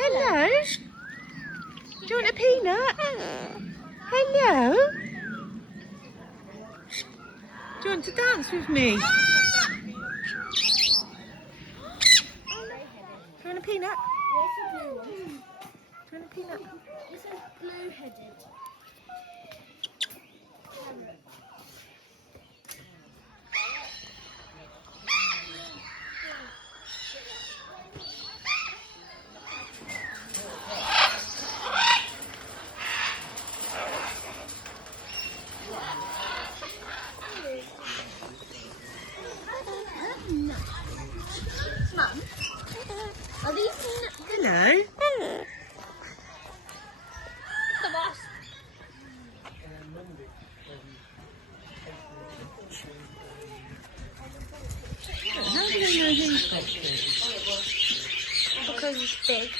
Hello. Do you want a peanut? Hello. Do you want to dance with me? Do you want a peanut? Where's the blue one? Do you want a peanut? This is blue-headed. Mum, are these Hello. the best? How do you know who's got this? Because it's big.